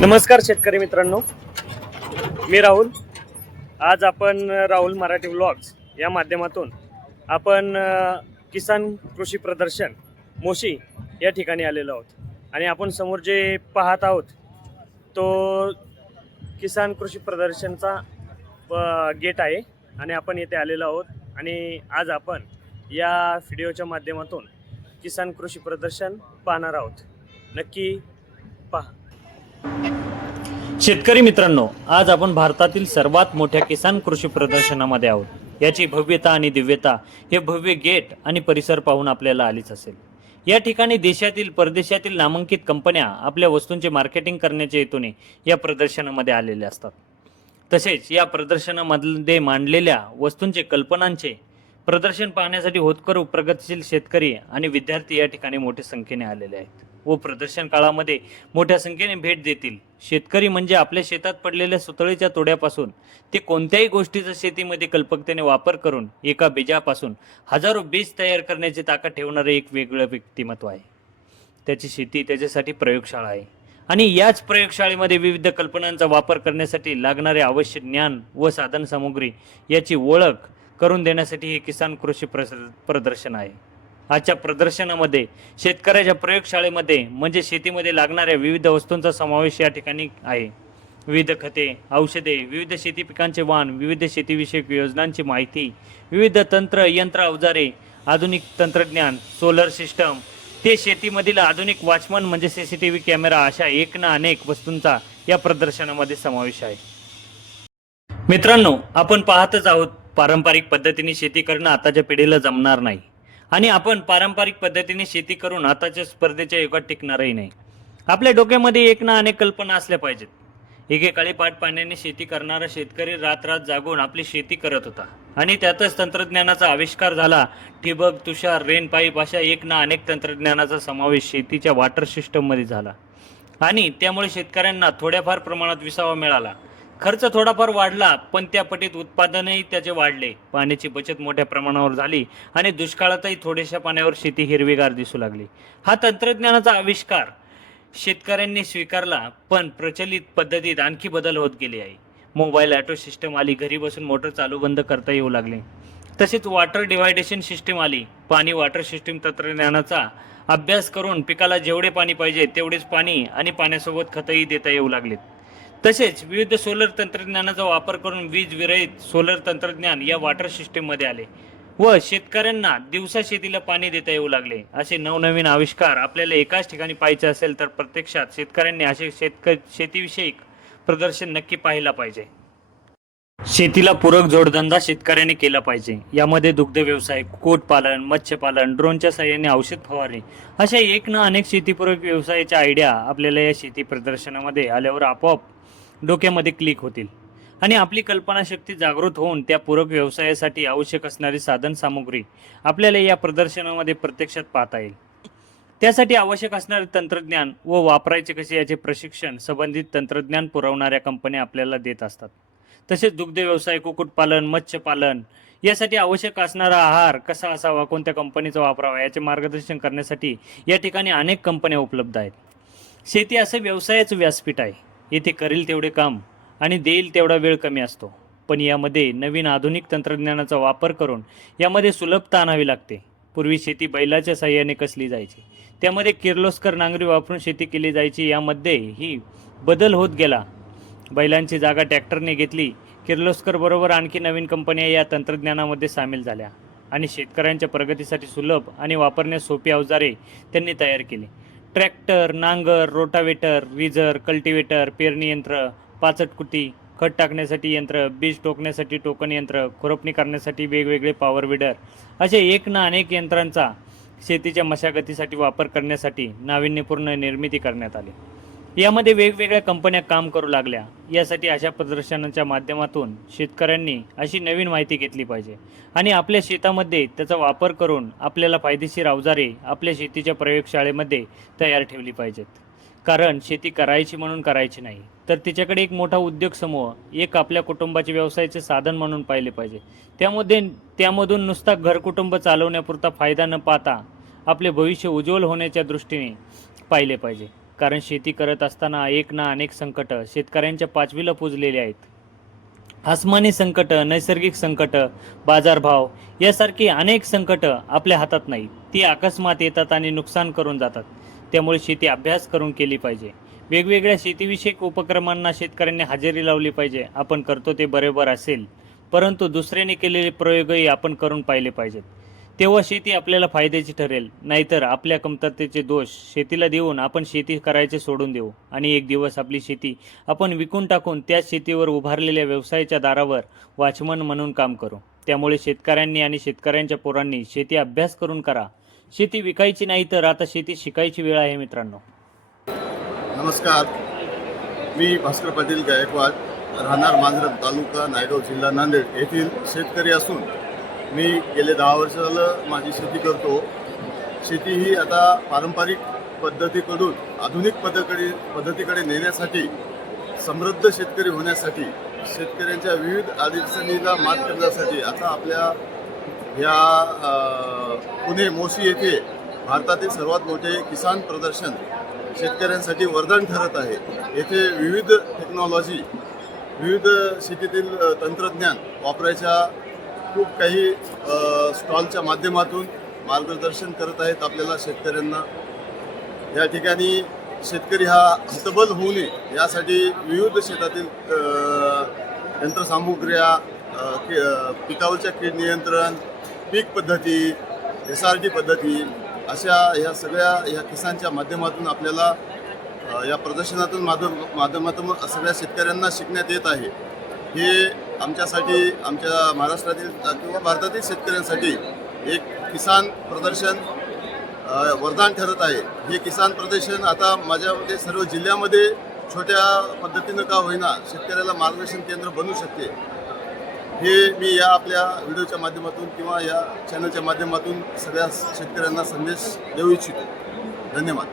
नमस्कार शेतकरी मित्रांनो, मी राहुल. आज आपण राहुल मराठी व्लॉग्स या माध्यमातून आपण किसान कृषी प्रदर्शन मोशी या ठिकाणी आलेलो आहोत आणि आपण समोर जे पाहत आहोत तो किसान कृषी प्रदर्शनचा गेट आहे आणि आपण येथे आलेलो आहोत आणि आज आपण या व्हिडिओच्या माध्यमातून किसान कृषी प्रदर्शन पाहणार आहोत. नक्की पहा. शेतकरी मित्रांनो, आज आपण भारतातील सर्वात मोठ्या किसान कृषी प्रदर्शनामध्ये आहोत. याची भव्यता आणि दिव्यता, हे भव्य गेट आणि परिसर पाहून आपल्याला आलीच असेल. या ठिकाणी देशातील परदेशातील नामांकित कंपन्या आपल्या वस्तूंचे मार्केटिंग करण्याच्या हेतूने या प्रदर्शनामध्ये आलेल्या असतात. तसेच या प्रदर्शनामध्ये मांडलेल्या वस्तूंचे कल्पनांचे प्रदर्शन पाहण्यासाठी होतकरू, प्रगतशील शेतकरी आणि विद्यार्थी या ठिकाणी मोठ्या संख्येने आलेले आहेत व प्रदर्शन काळामध्ये मोठ्या संख्येने भेट देतील. शेतकरी म्हणजे आपल्या शेतात पडलेल्या सुतळीच्या तोड्यापासून ते कोणत्याही गोष्टीचा शेतीमध्ये कल्पकतेने वापर करून एका बीजापासून हजारो बीज तयार करण्याची ताकद ठेवणारे एक वेगळं व्यक्तिमत्व आहे. त्याची शेती त्याच्यासाठी प्रयोगशाळा आहे आणि याच प्रयोगशाळेमध्ये विविध कल्पनांचा वापर करण्यासाठी लागणारे आवश्यक ज्ञान व साधन सामुग्री याची ओळख करून देण्यासाठी हे किसान कृषी प्रदर्शन आहे. आजच्या प्रदर्शनामध्ये शेतकऱ्याच्या प्रयोगशाळेमध्ये म्हणजे शेतीमध्ये लागणाऱ्या विविध वस्तूंचा समावेश या ठिकाणी आहे. विविध खते, औषधे, विविध शेती पिकांचे वाण, विविध शेतीविषयक योजनांची माहिती, विविध तंत्र, यंत्र, अवजारे, आधुनिक तंत्रज्ञान, सोलर सिस्टम, ते शेतीमधील आधुनिक वॉचमन म्हणजे CCTV कॅमेरा, अशा एक ना अनेक वस्तूंचा या प्रदर्शनामध्ये समावेश आहे. मित्रांनो, आपण पाहतच आहोत, पारंपरिक पद्धतीने शेती करणं आताच्या पिढीला जमणार नाही आणि आपण पारंपरिक पद्धतीने शेती करून आताच्या स्पर्धेच्या युगात टिकणारही नाही. आपल्या डोक्यामध्ये एक ना अनेक कल्पना असल्या पाहिजेत. एकेकाळी पाट पाण्याने शेती करणारा शेतकरी रात जागून आपली शेती करत होता आणि त्यातच तंत्रज्ञानाचा आविष्कार झाला. ठिबक, तुषार, रेन पाईप अशा एक ना अनेक तंत्रज्ञानाचा समावेश शेतीच्या वॉटर सिस्टममध्ये झाला आणि त्यामुळे शेतकऱ्यांना थोड्याफार प्रमाणात विसावा मिळाला. खर्च थोडाफार वाढला, पण त्या पटीत उत्पादनही त्याचे वाढले. पाण्याची बचत मोठ्या प्रमाणावर झाली आणि दुष्काळातही थोड्याशा पाण्यावर शेती हिरवीगार दिसू लागली. हा तंत्रज्ञानाचा आविष्कार शेतकऱ्यांनी स्वीकारला, पण प्रचलित पद्धतीत आणखी बदल होत गेले आहे. मोबाईल ऑटो सिस्टम आली, घरी बसून मोटर चालू बंद करता येऊ लागले. तसेच वॉटर डिव्हायडेशन सिस्टीम आली. पाणी वॉटर सिस्टीम तंत्रज्ञानाचा अभ्यास करून पिकाला जेवढे पाणी पाहिजे तेवढेच पाणी आणि पाण्यासोबत खतही देता येऊ लागलेत. तसेच विविध सोलर तंत्रज्ञानाचा वापर करून वीज विरहित सोलर तंत्रज्ञान या वॉटर सिस्टीममध्ये आले व शेतकऱ्यांना दिवसा शेतीला पाणी देता येऊ लागले. असे नवनवीन आविष्कार आपल्याला एकाच ठिकाणी पाहायचे असेल तर प्रत्यक्षात शेतकऱ्यांनी असे शेतीविषयक प्रदर्शन नक्की पाहायला पाहिजे. शेतीला पूरक जोडधंदा शेतकऱ्यांनी केला पाहिजे. यामध्ये दुग्ध व्यवसाय, कुक्कुटपालन, मत्स्यपालन, ड्रोनच्या साहाय्याने औषध फवारणी अशा एक ना अनेक शेतीपूरक व्यवसायाच्या आयडिया आपल्याला या शेती प्रदर्शनामध्ये आल्यावर आपोआप डोक्यामध्ये क्लिक होतील आणि आपली कल्पनाशक्ती जागृत होऊन त्या पूरक व्यवसायासाठी आवश्यक असणारी साधन सामुग्री आपल्याला या प्रदर्शनामध्ये प्रत्यक्षात पाहता येईल. त्यासाठी आवश्यक असणारे तंत्रज्ञान व वापरायचे कसे याचे प्रशिक्षण संबंधित तंत्रज्ञान पुरवणाऱ्या कंपन्या आपल्याला देत असतात. तसेच दुग्ध व्यवसाय, कुक्कुटपालन, मत्स्यपालन यासाठी आवश्यक असणारा आहार कसा असावा, कोणत्या कंपनीचा वापरावा याचे मार्गदर्शन करण्यासाठी या ठिकाणी अनेक कंपन्या उपलब्ध आहेत. शेती असं व्यवसायाचं व्यासपीठ आहे. येथे करील तेवढे काम आणि देईल तेवढा वेळ कमी असतो, पण यामध्ये नवीन आधुनिक तंत्रज्ञानाचा वापर करून यामध्ये सुलभता आणावी लागते. पूर्वी शेती बैलाच्या साहाय्याने कसली जायची, त्यामध्ये किर्लोस्कर नांगरी वापरून शेती केली जायची. यामध्ये ही बदल होत गेला. बैलांची जागा ट्रॅक्टरने घेतली. किर्लोस्कर बरोबर आणखी नवीन कंपन्या या तंत्रज्ञानामध्ये सामील झाल्या आणि शेतकऱ्यांच्या प्रगतीसाठी सुलभ आणि वापरण्यास सोपी अवजारे त्यांनी तयार केली. ट्रॅक्टर, नांगर, रोटावेटर, रिझर, कल्टिवेटर, पेरणी यंत्र, पाचटकुटी, खत टाकण्यासाठी यंत्र, बीज टोकण्यासाठी टोकन यंत्र, खुरपणी करण्यासाठी वेगवेगळे पॉवर विडर असे एक ना अनेक यंत्रांचा शेतीच्या मशागतीसाठी वापर करण्यासाठी नाविन्यपूर्ण निर्मिती करण्यात आली. यामध्ये वेगवेगळ्या कंपन्या काम करू लागल्या. यासाठी अशा प्रदर्शनाच्या माध्यमातून शेतकऱ्यांनी अशी नवीन माहिती घेतली पाहिजे आणि आपल्या शेतामध्ये त्याचा वापर करून आपल्याला फायदेशीर अवजारे आपल्या शेतीच्या प्रयोगशाळेमध्ये तयार ठेवली पाहिजेत. कारण शेती करायची म्हणून करायची नाही, तर तिच्याकडे एक मोठा उद्योग समूह, एक आपल्या कुटुंबाचे व्यवसायाचे साधन म्हणून पाहिले पाहिजे. त्यामधून नुसता घरकुटुंब चालवण्यापुरता फायदा न पाहता आपले भविष्य उज्ज्वल होण्याच्या दृष्टीने पाहिले पाहिजे. कारण शेती करत असताना एक ना अनेक संकट शेतकऱ्यांच्या पाचवीला पुजलेली आहेत. आसमानी संकट, नैसर्गिक संकट, बाजारभाव यासारखी अनेक संकट आपल्या हातात नाही. ती अकस्मात येतात आणि नुकसान करून जातात. त्यामुळे शेती अभ्यास करून केली पाहिजे. वेगवेगळ्या शेतीविषयक उपक्रमांना शेतकऱ्यांनी हजेरी लावली पाहिजे. आपण करतो ते बरोबर असेल, परंतु दुसऱ्याने केलेले प्रयोगही आपण करून पाहिले पाहिजेत. तेव्हा शेती आपल्याला फायद्याची ठरेल. नाहीतर आपल्या कमतरतेचे दोष शेतीला देऊन आपण शेती करायचे सोडून देऊ आणि एक दिवस आपली शेती आपण विकून टाकून त्याच शेतीवर उभारलेल्या व्यवसायाच्या दारावर वॉचमन म्हणून काम करू. त्यामुळे शेतकऱ्यांनी आणि शेतकऱ्यांच्या पोरांनी शेती अभ्यास करून करा. शेती विकायची नाही तर आता शेती शिकायची वेळ आहे मित्रांनो. नमस्कार, मी भास्कर पाटील गायकवाड, राहणार मांजरम, तालुका नायगाव, जिल्हा नांदेड येथील शेतकरी असून मी गेले 10 वर्ष झालं माझी शेती करतो. शेती ही आता पारंपरिक पद्धतीकडून आधुनिक पद्धतीकडे नेण्यासाठी, समृद्ध शेतकरी होण्यासाठी, शेतकऱ्यांच्या विविध अडचणीला मात करण्यासाठी आता आपल्या या पुणे मोशी येथे भारतातील सर्वात मोठे किसान प्रदर्शन शेतकऱ्यांसाठी वरदान ठरत आहे. येथे विविध टेक्नॉलॉजी, विविध शेतीतील तंत्रज्ञान वापरायच्या खूप काही स्टॉलच्या माध्यमातून मार्गदर्शन करत आहेत आपल्याला शेतकऱ्यांना. या ठिकाणी शेतकरी हा हतबल होऊ नये यासाठी विविध शेतातील यंत्रसामुग्र्या, पिकावरच्या कीड नियंत्रण, पीक पद्धती, SRT पद्धती अशा ह्या सगळ्या ह्या किसानच्या माध्यमातून आपल्याला या प्रदर्शनातून माध्यमातून सगळ्या शेतकऱ्यांना शिकण्यात येत आहे. हे आमच्यासाठी, आमच्या महाराष्ट्रातील किंवा भारतातील शेतकऱ्यांसाठी एक किसान प्रदर्शन वरदान ठरत आहे. हे किसान प्रदर्शन आता माझ्या मते सर्व जिल्ह्यामध्ये छोट्या पद्धतीनं का होईना शेतकऱ्याला मार्गदर्शन केंद्र बनू शकते. हे मी या आपल्या व्हिडिओच्या माध्यमातून किंवा या चॅनलच्या माध्यमातून सगळ्या शेतकऱ्यांना संदेश देऊ इच्छितो. धन्यवाद.